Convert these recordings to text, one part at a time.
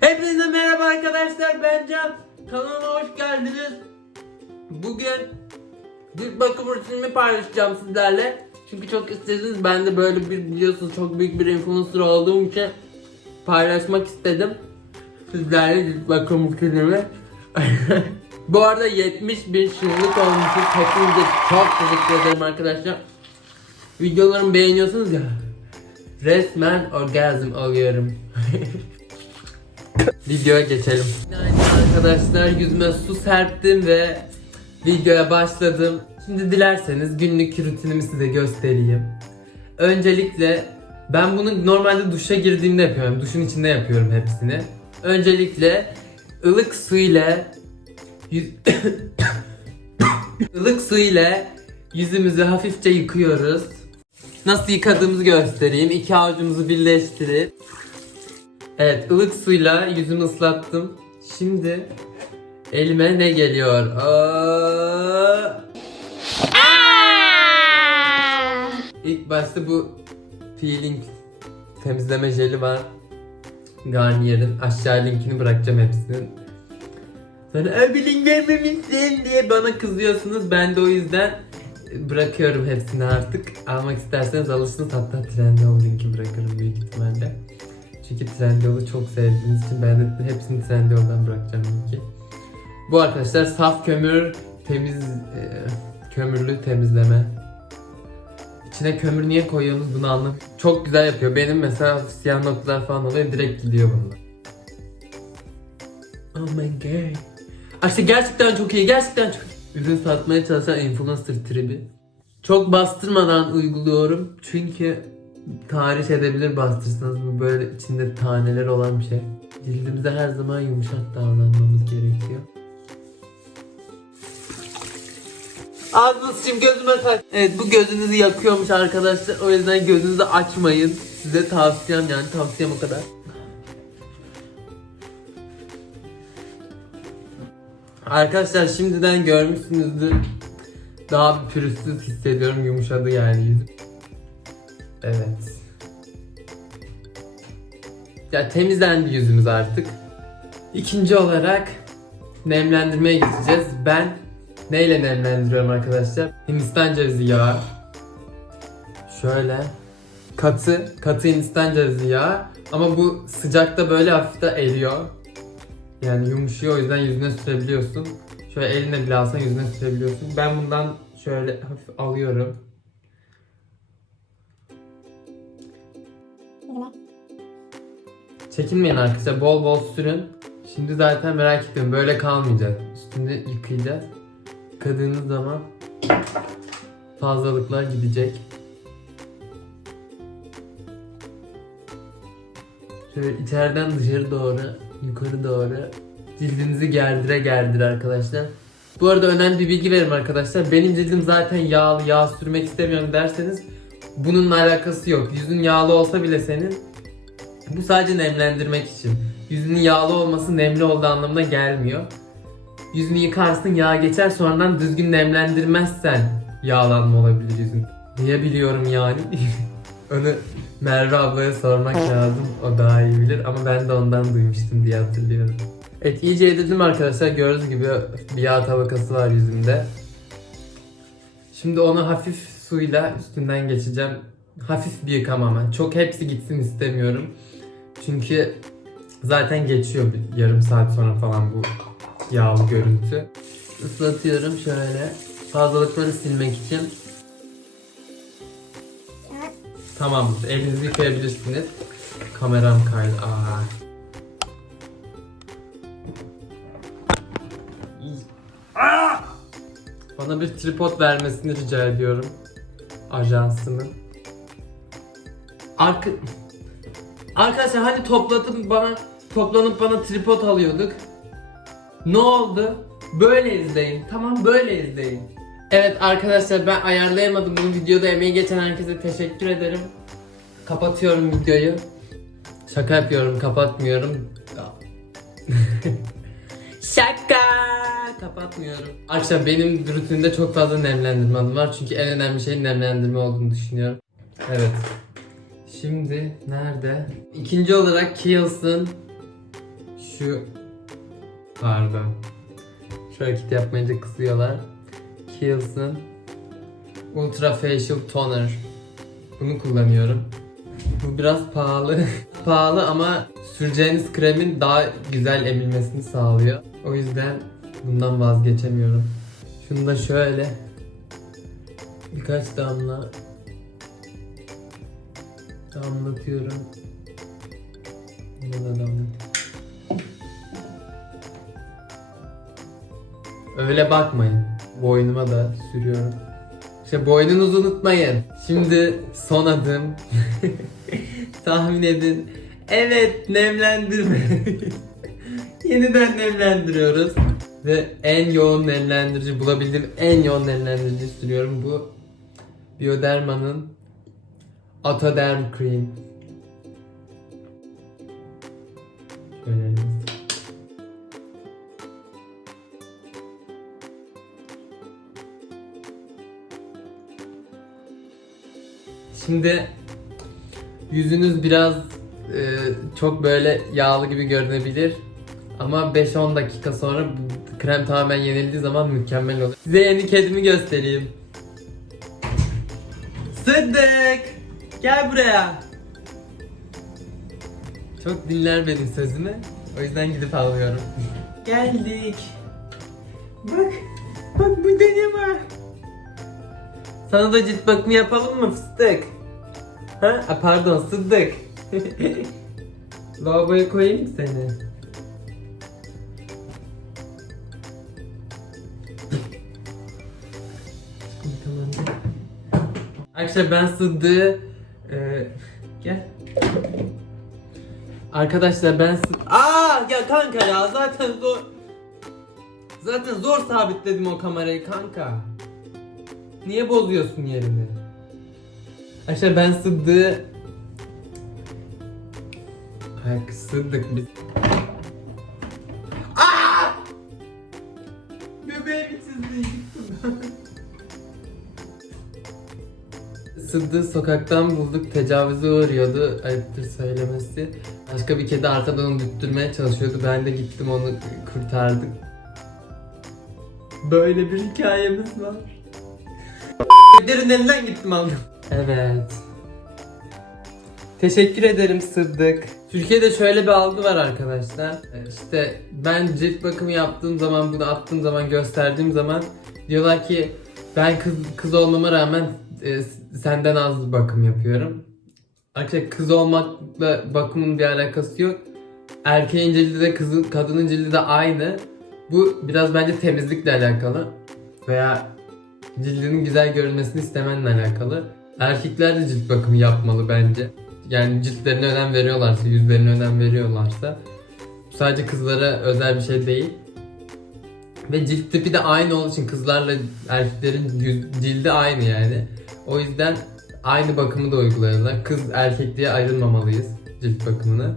Hepinize merhaba arkadaşlar ben Can. Kanalıma hoş geldiniz. Bugün cilt bakım rutinimi paylaşacağım sizlerle. Çünkü çok istediniz. Ben de böyle bir biliyorsunuz çok büyük bir influencer olduğum için paylaşmak istedim. Sizlerle cilt bakım rutinimi. Bu arada 70 bin şirinlik olmuşuz. Hepinize çok teşekkür ederim arkadaşlar. Videolarımı beğeniyorsunuz ya. Resmen orgazm alıyorum. Videoya geçelim. Arkadaşlar. Yüzüme su serptim ve videoya başladım. Şimdi dilerseniz günlük rutinimi size göstereyim. Öncelikle ben bunu normalde duşa girdiğimde yapıyorum. Duşun içinde yapıyorum hepsini. Öncelikle ılık su ile ılık su ile yüzümüzü hafifçe yıkıyoruz. Nasıl yıkadığımızı göstereyim. İki avucumuzu birleştirip Evet ılık suyla yüzümü ıslattım. Şimdi elime ne geliyor? Aa! İlk başta bu peeling temizleme jeli var. Garnier'in aşağı linkini bırakacağım hepsinin. Sonra link vermemişsin diye bana kızıyorsunuz. Ben de o yüzden bırakıyorum hepsini artık. Almak isterseniz alırsınız. Hatta Trendyol linki bırakırım büyük ihtimalle. Çünkü Trendyol'u çok sevdiğiniz için ben de hepsini Trendyol'dan bırakacağım linki. Bu arkadaşlar saf kömür temiz e, kömürlü temizleme. İçine kömür niye koyuyorsunuz bunu anlam. Çok güzel yapıyor. Benim mesela siyah noktalar falan oluyor direkt gidiyor bunlar. Oh my god. Aa, İşte gerçekten çok iyi. Gerçekten çok iyi. Ürün satmaya çalışan influencer tribi. Çok bastırmadan uyguluyorum. Çünkü tahriş edebilir bastırsanız bu böyle içinde taneler olan bir şey. Cildimize her zaman yumuşak davranmamız gerekiyor. Ağzınız şimdi gözüme kaç. Evet bu gözünüzü yakıyormuş arkadaşlar. O yüzden gözünüzü açmayın. Size tavsiyem yani tavsiyem o kadar. Arkadaşlar şimdiden görmüşsünüzdür. Daha pürüzsüz hissediyorum. Yumuşadı yani yüzüm. Evet. Ya temizlendi yüzümüz artık. İkinci olarak nemlendirmeye gideceğiz. Ben neyle nemlendiriyorum arkadaşlar? Hindistan cevizi yağı. Şöyle katı, katı Hindistan cevizi yağı. Ama bu sıcakta böyle hafif de eriyor. Yani yumuşuyor o yüzden yüzüne sürebiliyorsun. Şöyle eline bile alsan yüzüne sürebiliyorsun. Ben bundan şöyle hafif alıyorum. Çekinmeyin arkadaşlar bol bol sürün. Şimdi zaten merak ettim böyle kalmayacak. Üstünde yıkayacağız. Yıkadığınız zaman fazlalıklar gidecek. Şöyle içeriden dışarı doğru, yukarı doğru cildinizi gerdire gerdire arkadaşlar. Bu arada önemli bir bilgi verim arkadaşlar. Benim cildim zaten yağlı, yağ sürmek istemiyorum derseniz bununla alakası yok. Yüzün yağlı olsa bile senin bu sadece nemlendirmek için. Yüzünün yağlı olması nemli olduğu anlamına gelmiyor. Yüzünü yıkarsın yağ geçer sonradan düzgün nemlendirmezsen yağlanma olabilir yüzün. Niye biliyorum yani? Onu Merve ablaya sormak lazım. O daha iyi bilir ama ben de ondan duymuştum diye hatırlıyorum. Evet iyice yedirdim arkadaşlar. Gördüğünüz gibi bir yağ tabakası var yüzümde. Şimdi onu hafif suyla üstünden geçeceğim. Hafif bir yıkama ama. Çok hepsi gitsin istemiyorum. Çünkü zaten geçiyor bir yarım saat sonra falan bu yağlı görüntü. Islatıyorum şöyle. Fazlalıkları silmek için. Tamam, elinizi yıkayabilirsiniz. Kameram kaydı. Aa. Bana bir tripod vermesini rica ediyorum. Ajansımın. Arka... Arkadaşlar hani topladım bana toplanıp bana tripod alıyorduk. Ne oldu? Böyle izleyin. Tamam böyle izleyin. Evet arkadaşlar ben ayarlayamadım bunu videoda emeği geçen herkese teşekkür ederim. Kapatıyorum videoyu. Şaka yapıyorum kapatmıyorum. Şaka kapatmıyorum. Arkadaşlar benim rutinimde çok fazla nemlendirme adım var. Çünkü en önemli şeyin nemlendirme olduğunu düşünüyorum. Evet. Şimdi nerede? İkinci olarak Kiehl's'ın şu pardon. Şu hareket yapmayınca kızıyorlar. Kiehl's'ın Ultra Facial Toner. Bunu kullanıyorum. Bu biraz pahalı. pahalı ama süreceğiniz kremin daha güzel emilmesini sağlıyor. O yüzden bundan vazgeçemiyorum. Şunu da şöyle birkaç damla damlatıyorum. Bunu da. Öyle bakmayın. Boynuma da sürüyorum. İşte boynunuzu unutmayın. Şimdi son adım. Tahmin edin. Evet nemlendirme. Yeniden nemlendiriyoruz. Ve en yoğun nemlendirici bulabildiğim en yoğun nemlendirici sürüyorum. Bu Bioderma'nın Atoderm Cream. Elimizde. Şimdi yüzünüz biraz e, çok böyle yağlı gibi görünebilir. Ama 5-10 dakika sonra krem tamamen yenildiği zaman mükemmel olur. Size yeni kedimi göstereyim. Sıddık! Gel buraya. Çok dinler benim sözümü. O yüzden gidip alıyorum. Geldik. Bak. Bak burada ne var? Sana da cilt bakımı yapalım mı fıstık? Ha? A, pardon Sıddık. Lavaboya koyayım mı seni? Arkadaşlar ben Sıddık'ı e, gel. Arkadaşlar ben. Aa ya kanka ya zaten zor... Zaten zor sabitledim o kamerayı kanka. Niye bozuyorsun yerini? Arkadaşlar ben Sıddık'ı... Ay Sıddık biz... Sıddık'ı sokaktan bulduk, tecavüze uğruyordu, ayıptır söylemesi. Başka bir kedi arkadan onu düttürmeye çalışıyordu, ben de gittim onu kurtardık. Böyle bir hikayemiz var. Derin elinden gittim aldım. Evet. Teşekkür ederim Sıddık. Türkiye'de şöyle bir algı var arkadaşlar. İşte ben cilt bakımı yaptığım zaman, bunu attığım zaman, gösterdiğim zaman diyorlar ki ben kız kız olmama rağmen e, senden az bakım yapıyorum. Arkadaşlar kız olmakla bakımın bir alakası yok. Erkeğin cildi de kızın, kadının cildi de aynı. Bu biraz bence temizlikle alakalı. Veya cildinin güzel görünmesini istemenle alakalı. Erkekler de cilt bakımı yapmalı bence. Yani ciltlerine önem veriyorlarsa, yüzlerine önem veriyorlarsa. Bu sadece kızlara özel bir şey değil. Ve cilt tipi de aynı olduğu için kızlarla erkeklerin cildi aynı yani. O yüzden aynı bakımı da uyguluyorlar. Kız erkek diye ayrılmamalıyız cilt bakımını.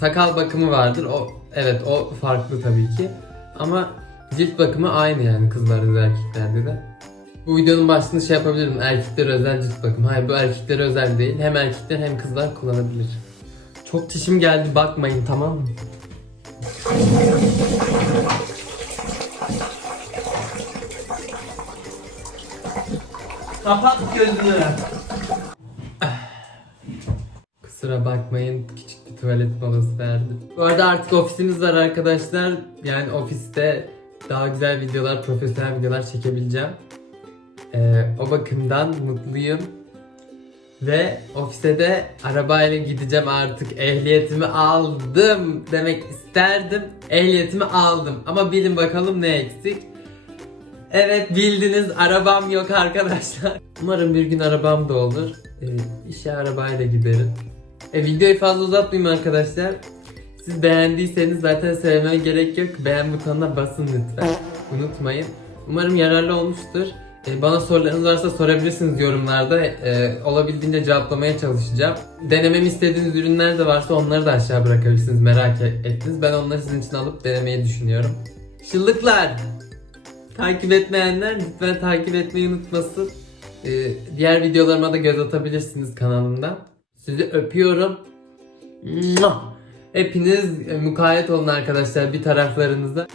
Sakal bakımı vardır. O evet o farklı tabii ki. Ama cilt bakımı aynı yani kızlarda da erkeklerde de. Bu videonun başlığını şey yapabilirim. Erkeklere özel cilt bakımı. Hayır bu erkeklere özel değil. Hem erkekler hem kızlar kullanabilir. Çok çişim geldi bakmayın tamam mı? Kapat gözünü. Kusura bakmayın küçük bir tuvalet molası verdim. Bu arada artık ofisimiz var arkadaşlar. Yani ofiste daha güzel videolar, profesyonel videolar çekebileceğim. Ee, o bakımdan mutluyum. Ve ofise de arabayla gideceğim artık. Ehliyetimi aldım demek isterdim. Ehliyetimi aldım. Ama bilin bakalım ne eksik. Evet bildiniz arabam yok arkadaşlar. Umarım bir gün arabam da olur. Ee, işe arabayla giderim. E, videoyu fazla uzatmayayım arkadaşlar. Siz beğendiyseniz zaten sevmeye gerek yok. Beğen butonuna basın lütfen. Unutmayın. Umarım yararlı olmuştur. E, bana sorularınız varsa sorabilirsiniz yorumlarda. E, olabildiğince cevaplamaya çalışacağım. Denememi istediğiniz ürünler de varsa onları da aşağı bırakabilirsiniz merak et- ettiniz. Ben onları sizin için alıp denemeyi düşünüyorum. Şıllıklar! Takip etmeyenler lütfen takip etmeyi unutmasın. Ee, diğer videolarıma da göz atabilirsiniz kanalımda. Sizi öpüyorum. Hepiniz e, mukayyet olun arkadaşlar bir taraflarınızda.